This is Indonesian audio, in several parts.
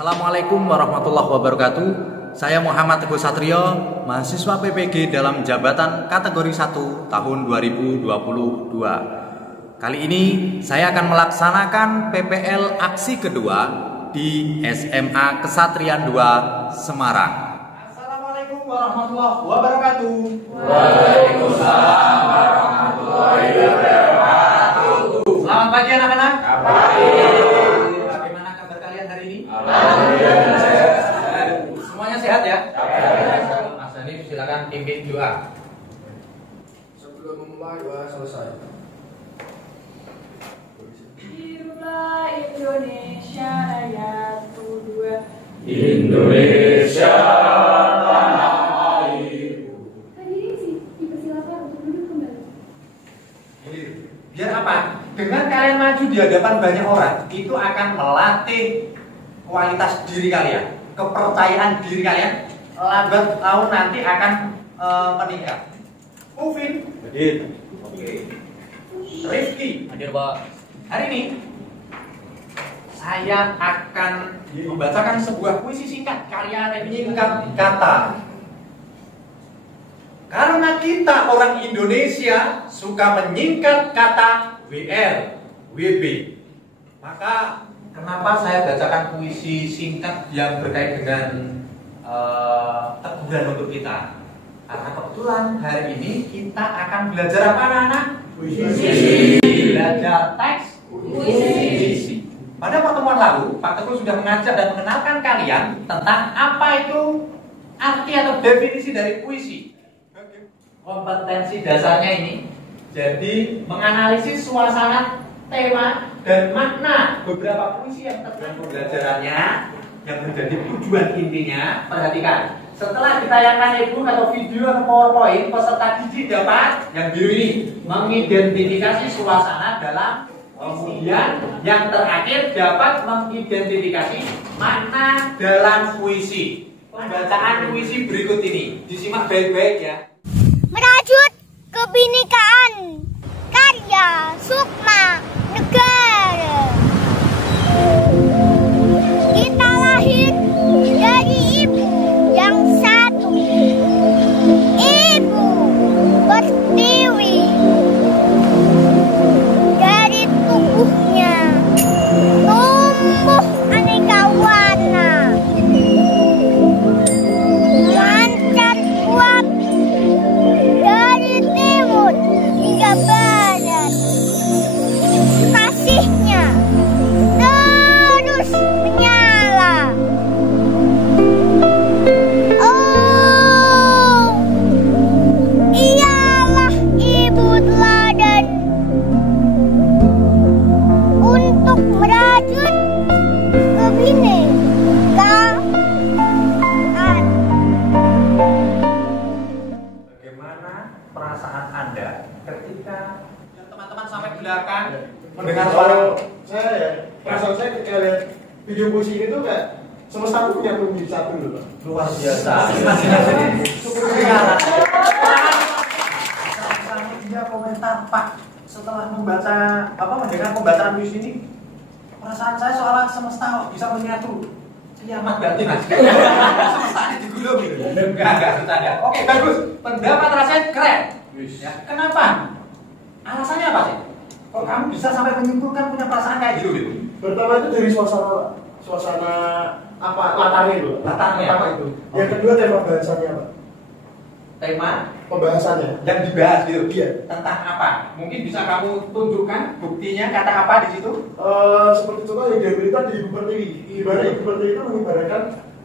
Assalamualaikum warahmatullahi wabarakatuh. Saya Muhammad Teguh Satrio, mahasiswa PPG dalam jabatan kategori 1 tahun 2022. Kali ini saya akan melaksanakan PPL aksi kedua di SMA Kesatrian 2 Semarang. Assalamualaikum warahmatullahi wabarakatuh. Waalaikumsalam warahmatullahi wabarakatuh. Selamat pagi anak-anak. Bagaimana kabar kalian hari ini? Semuanya sehat ya? Mas Hanif silakan pimpin doa. Sebelum memulai doa selesai. Hiduplah Indonesia Raya 2. Indonesia tanah airku. Hadirin sih, dipersilakan untuk duduk kembali. Biar apa? Dengan kalian maju di hadapan banyak orang, itu akan melatih kualitas diri kalian, kepercayaan diri kalian. Lambat laun nanti akan meningkat. Ufin hadir. Oke. Rifki Hadir, Pak. hari ini saya akan membacakan sebuah puisi singkat karya menyingkat kata. Karena kita orang Indonesia suka menyingkat kata WR, WB, maka kenapa saya bacakan puisi singkat yang berkait dengan teguran untuk kita? Karena kebetulan hari ini kita akan belajar apa anak-anak? Puisi. Belajar teks puisi. Pada pertemuan lalu, Pak Teguh sudah mengajak dan mengenalkan kalian tentang apa itu arti atau definisi dari puisi. Kompetensi dasarnya ini jadi menganalisis suasana, tema, dan makna beberapa puisi yang terkait pembelajarannya yang menjadi tujuan intinya. Perhatikan, setelah ditayangkan e-book atau video atau PowerPoint, peserta didik dapat yang biru ini mengidentifikasi suasana dalam. Kemudian yang terakhir dapat mengidentifikasi makna dalam puisi. Pembacaan puisi berikut ini disimak baik-baik ya. Merajut Kebinekaan karya Sukma Negara. Kita lahir dari ibu yang satu, ibu pertiwi. Dari tubuhnya tumbuh aneka warna, mancar uap dari timur hingga barat. Kasihnya terus menyala. Oh, ialah ibu teladan untuk merajut kebinekaan. Bagaimana perasaan Anda ketika teman-teman sampai belakang mendengar suara Saya ya, perasaan saya ketika lihat video puisi ini tuh kayak semesta tuh punya menjadi satu loh, Pak. luar biasa? Syukur Sampai dia komentar, Pak, setelah membaca mendengar pembacaan puisi ini, perasaan saya seolah semesta bisa menyatu. Kiamat berarti mas. Semesta ini digulung gitu. Enggak bercanda. Oke, bagus. Pendapat rasanya keren. Ya, kenapa? Alasannya apa sih? Kok kamu bisa sampai menyimpulkan punya perasaan kayak gitu? Pertama itu dari suasana, Pak. Suasana apa? Latarnya itu. Latarnya. Pertama itu. Yang kedua tema bahasannya, Pak. Tema Pembahasannya. yang dibahas gitu. Iya. Tentang apa? Mungkin bisa kamu tunjukkan buktinya kata apa di situ? Seperti contoh yang diambil di Ibu Pertiwi. Ibarat Ibu Pertiwi itu mengibaratkan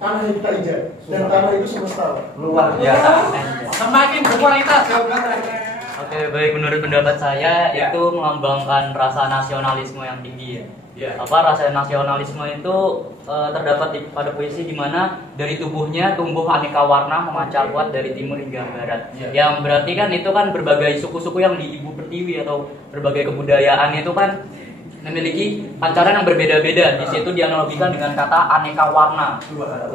tanah yang kita injak dan tanah itu semesta, Pak. Luar biasa. Semakin berkualitas jawaban Anda. Oke, baik, menurut pendapat saya Ya. itu melambangkan rasa nasionalisme yang tinggi ya. Ya. Rasa nasionalisme itu terdapat pada puisi di mana dari tubuhnya tumbuh aneka warna memancar kuat dari timur hingga barat. Ya. Yang berarti kan itu kan berbagai suku-suku yang di Ibu Pertiwi atau berbagai kebudayaan itu kan memiliki pancaran yang berbeda-beda. Di situ dianalogikan dengan kata aneka warna.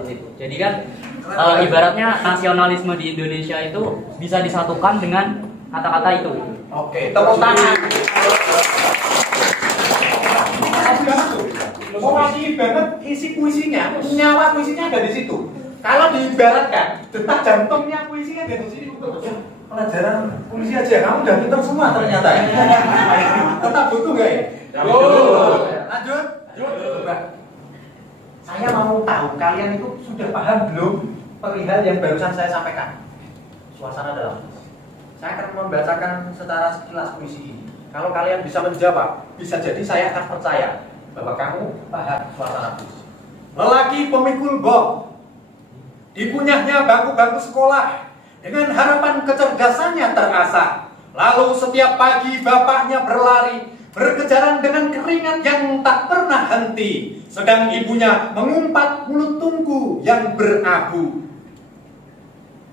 Di situ. Jadi kan ibaratnya nasionalisme di Indonesia itu bisa disatukan dengan kata-kata itu. Oke, tepuk tangan. Mewakili banget isi isi puisinya, nyawa puisinya ada di situ. Kalau diibaratkan, detak jantungnya puisinya ada di sini. Pelajaran puisi aja, kamu udah pintar semua ternyata ya. Tetap butuh nggak ya? Lanjut. Coba. Saya mau tahu kalian itu sudah paham belum perihal yang barusan saya sampaikan? Suasana dalam. Saya akan membacakan secara sekilas puisi ini. Kalau kalian bisa menjawab, bisa jadi saya akan percaya bahwa kamu paham suasana puisi. Lelaki pemikul bom, dipunyahnya bangku-bangku sekolah, dengan harapan kecerdasannya terasah. Lalu setiap pagi bapaknya berlari, berkejaran dengan keringat yang tak pernah henti, sedang ibunya mengumpat mulut tungku yang berabu.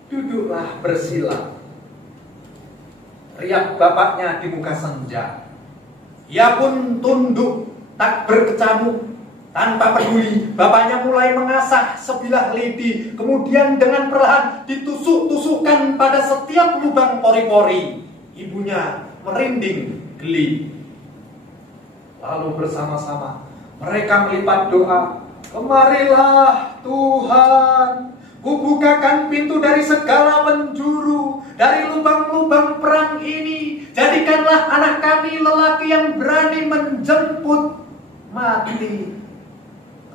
Duduklah bersila, riak bapaknya di muka senja. Ia pun tunduk tak berkecamuk. Tanpa peduli, bapaknya mulai mengasah sebilah lidi, kemudian dengan perlahan ditusuk-tusukkan pada setiap lubang pori-pori. Ibunya merinding geli. Lalu bersama-sama mereka melipat doa, "Kemarilah Tuhan, kubukakan pintu dari segala penjuru, dari lubang-lubang perang ini. Jadikanlah anak kami lelaki yang berani menjemput mati.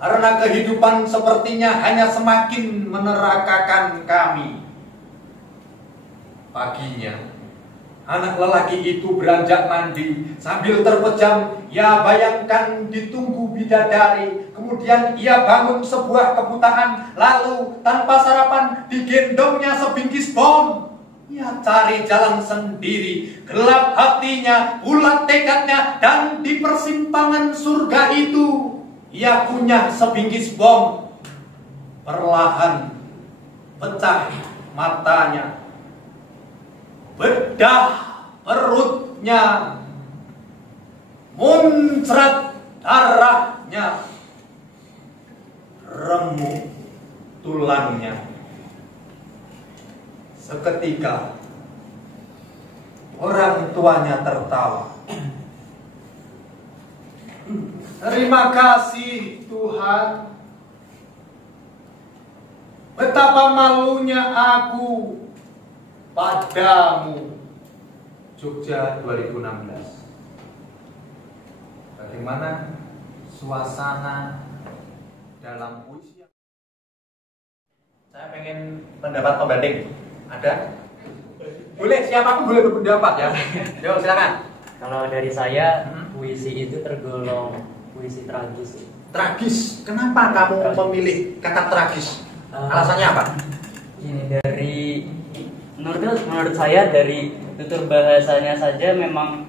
Karena kehidupan sepertinya hanya semakin menerakakan kami." Paginya, anak lelaki itu beranjak mandi. Sambil terpejam, ia bayangkan ditunggu bidadari. Kemudian ia bangun sebuah kebutaan. Lalu tanpa sarapan digendongnya sebingkis bom. Ia cari jalan sendiri. Gelap hatinya, bulat tekadnya, dan di persimpangan surga itu ia punya sebingkis bom. Perlahan pecah matanya, bedah perutnya, muncrat darahnya, remuk tulangnya. Seketika orang tuanya tertawa. "Terima kasih Tuhan. Betapa malunya aku padamu." Jogja 2016. Bagaimana suasana dalam puisi? Saya pengen pendapat pembanding. Ada? Boleh, siapapun boleh berpendapat ya. Yuk silakan. Kalau dari saya, puisi itu tergolong puisi tragis. Tragis. Kenapa kamu Tragis. memilih kata tragis? Alasannya apa? Ini dari menurut saya dari tutur bahasanya saja memang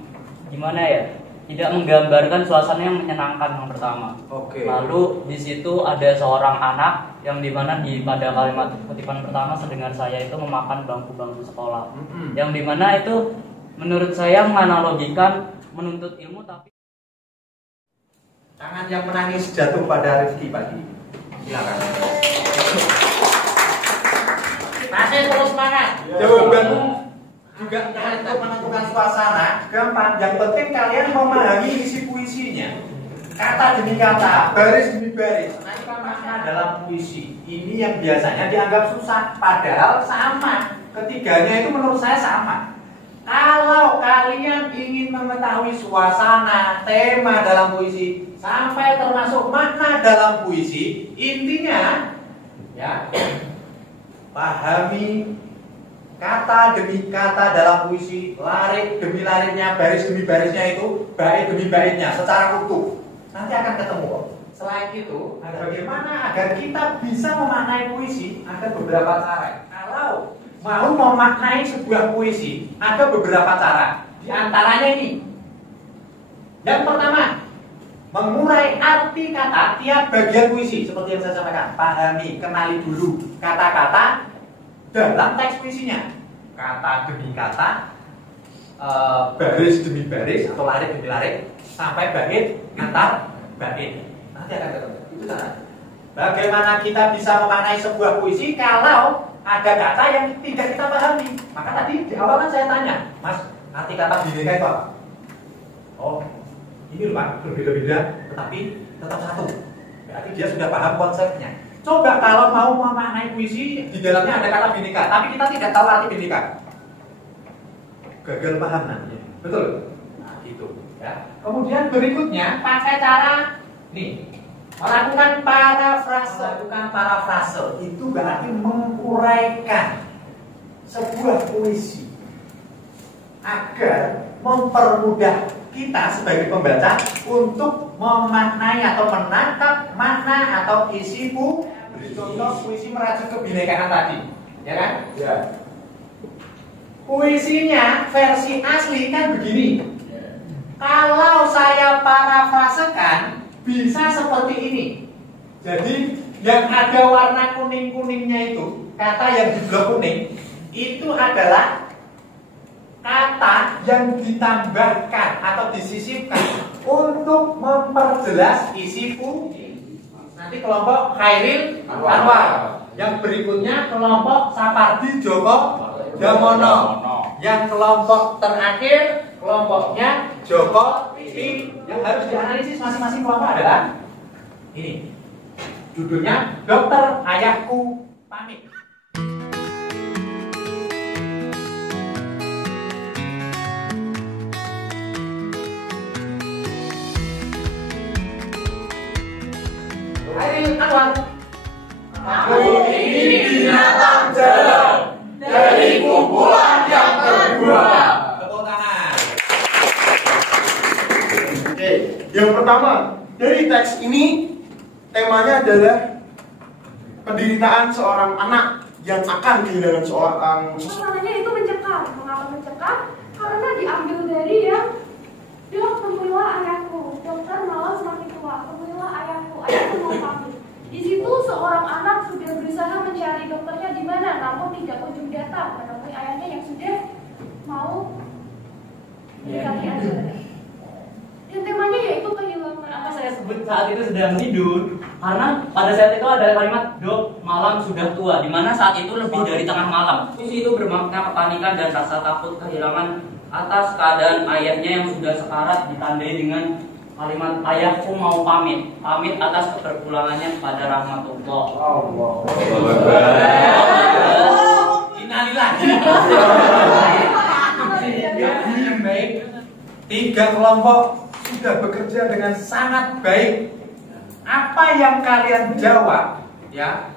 gimana ya, tidak menggambarkan suasana yang menyenangkan yang pertama. Oke. Lalu di situ ada seorang anak yang dimana pada kalimat kutipan pertama sedengar saya itu memakan bangku-bangku sekolah. Yang dimana itu menurut saya menganalogikan menuntut ilmu tapi Tangan yang menangis jatuh pada Rizky pagi. Silakan. Masih terus semangat. Jawabanmu juga untuk menentukan suasana gampang. Yang penting kalian memahami isi puisinya. Kata demi kata, baris demi baris. Nah, makna dalam puisi ini yang biasanya dianggap susah, padahal sama. Ketiganya itu menurut saya sama. Kalau kalian ingin mengetahui suasana, tema dalam puisi, sampai termasuk makna dalam puisi, intinya ya pahami kata demi kata dalam puisi, larik demi lariknya, baris demi barisnya itu, bait demi baitnya secara utuh. Nanti akan ketemu kok. Selain itu, bagaimana agar kita bisa memaknai puisi? Ada beberapa cara. Kalau mau memaknai sebuah puisi, ada beberapa cara. Di antaranya ini. Yang pertama, mengurai arti kata tiap bagian puisi. Seperti yang saya sampaikan, pahami, kenali dulu kata-kata dalam teks puisinya. Kata demi kata, baris demi baris, atau larik demi larik, sampai bait antar bait. Nanti akan ketemu. Itu cara. Bagaimana kita bisa memaknai sebuah puisi kalau ada kata yang tidak kita pahami? Maka tadi di awal kan saya tanya, Mas, arti kata bineka itu apa? Oh, ini loh Pak, berbeda-beda, tetapi tetap satu. Berarti dia sudah paham konsepnya. Coba kalau mau memaknai puisi, di dalamnya ada kata bineka, tapi kita tidak tahu arti bineka. Gagal paham nanti. Betul? Nah, gitu. Ya. Kemudian berikutnya pakai cara nih, melakukan parafrase. Melakukan parafrase itu berarti menguraikan sebuah puisi agar mempermudah kita sebagai pembaca untuk memaknai atau menangkap makna atau isi puisi. Contoh puisi Merajuk Kebinekaan tadi, ya kan? Ya. Puisinya versi asli kan begini. Kalau saya parafrasekan bisa seperti ini. Jadi yang ada warna kuning-kuningnya itu, kata yang di blok kuning itu adalah kata yang ditambahkan atau disisipkan untuk memperjelas isi puisi. Nanti kelompok Khairil Anwar. Yang berikutnya kelompok Sapardi Djoko Damono. Yang kelompok terakhir kelompoknya Joko Tingkir. Yang harus dianalisis masing-masing kelompok adalah ini. Judulnya Dokter Ayahku Pamit. Khairil Anwar. Aku ini binatang jalan dari kumpulan yang kedua. Tepuk tangan. Oke, yang pertama dari teks ini temanya adalah penderitaan seorang anak yang akan kehilangan seorang Masalahnya itu mencekam. Mengapa mencekam? Karena diambil dari yang dok, temuilah ayahku. Dokter malah semakin tua. Temuilah ayahku. Ayahku mau pamit. Di situ seorang anak sudah berusaha mencari dokternya di mana, namun tidak kunjung datang menemui ayahnya yang sudah mau mendekati akhir. Dan temanya yaitu kehilangan. Kenapa saya sebut saat itu sedang tidur? Karena pada saat itu ada kalimat dok malam sudah tua, di mana saat itu lebih dari tengah malam. Puisi itu bermakna kepanikan dan rasa takut kehilangan atas keadaan ayahnya yang sudah sekarat, ditandai dengan kalimat ayahku mau pamit atas keberpulangannya kepada rahmatullah. Innalillah. Yang baik, 3 kelompok sudah bekerja dengan sangat baik. Apa yang kalian jawab, ya,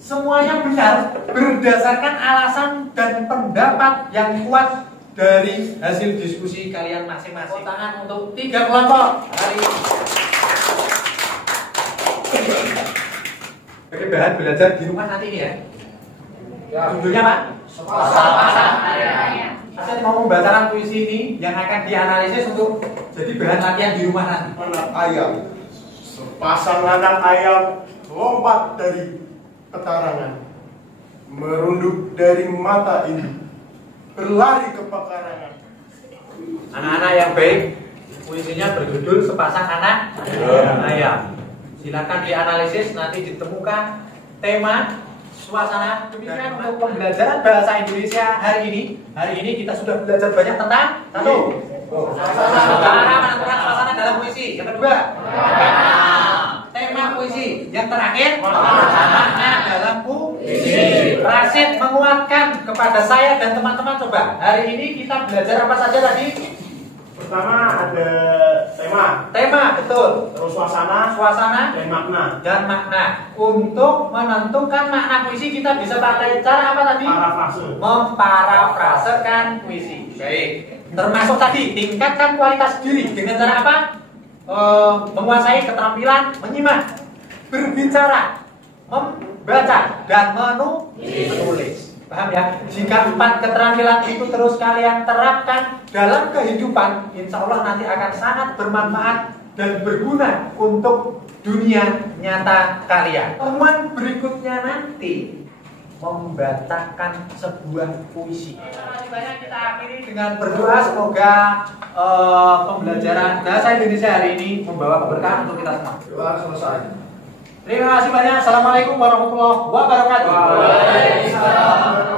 semuanya benar berdasarkan alasan dan pendapat yang kuat dari hasil diskusi kalian masing-masing. Tangan untuk 3 kelompok. Hari Oke, bahan belajar di rumah nanti ini ya. Judulnya apa? Sepasang ayat. Saya mau membacakan puisi ini yang akan dianalisis untuk jadi bahan latihan di rumah nanti. anak ayam. Sepasang anak ayam lompat dari petarangan, merunduk dari mata ini, berlari ke pekarangan. Anak-anak yang baik, puisinya berjudul Sepasang Anak Ayam. Silakan dianalisis, nanti ditemukan tema, suasana. Demikian untuk pembelajaran bahasa Indonesia hari ini. Hari ini kita sudah belajar banyak tentang satu, cara menentukan suasana dalam puisi. Yang kedua, tema puisi. Yang terakhir, makna dalam puisi. Rasid menguatkan kepada saya dan teman-teman. Coba hari ini kita belajar apa saja tadi? Pertama ada Tema, betul. terus suasana, Dan makna. makna. Untuk menentukan makna puisi kita bisa pakai cara apa tadi? Parafrase. Memparafrasekan puisi. Baik. Termasuk tadi tingkatkan kualitas diri dengan cara apa? Menguasai keterampilan menyimak, berbicara, membaca, dan menulis. Paham ya? Jika 4 keterampilan itu terus kalian terapkan dalam kehidupan, insya Allah nanti akan sangat bermanfaat dan berguna untuk dunia nyata kalian. Temuan berikutnya nanti membacakan sebuah puisi. Terima kasih banyak, kita akhiri dengan berdoa semoga pembelajaran bahasa Indonesia hari ini membawa keberkahan untuk kita semua. Doa selesai. Terima kasih banyak. Assalamualaikum warahmatullahi wabarakatuh. Waalaikumsalam.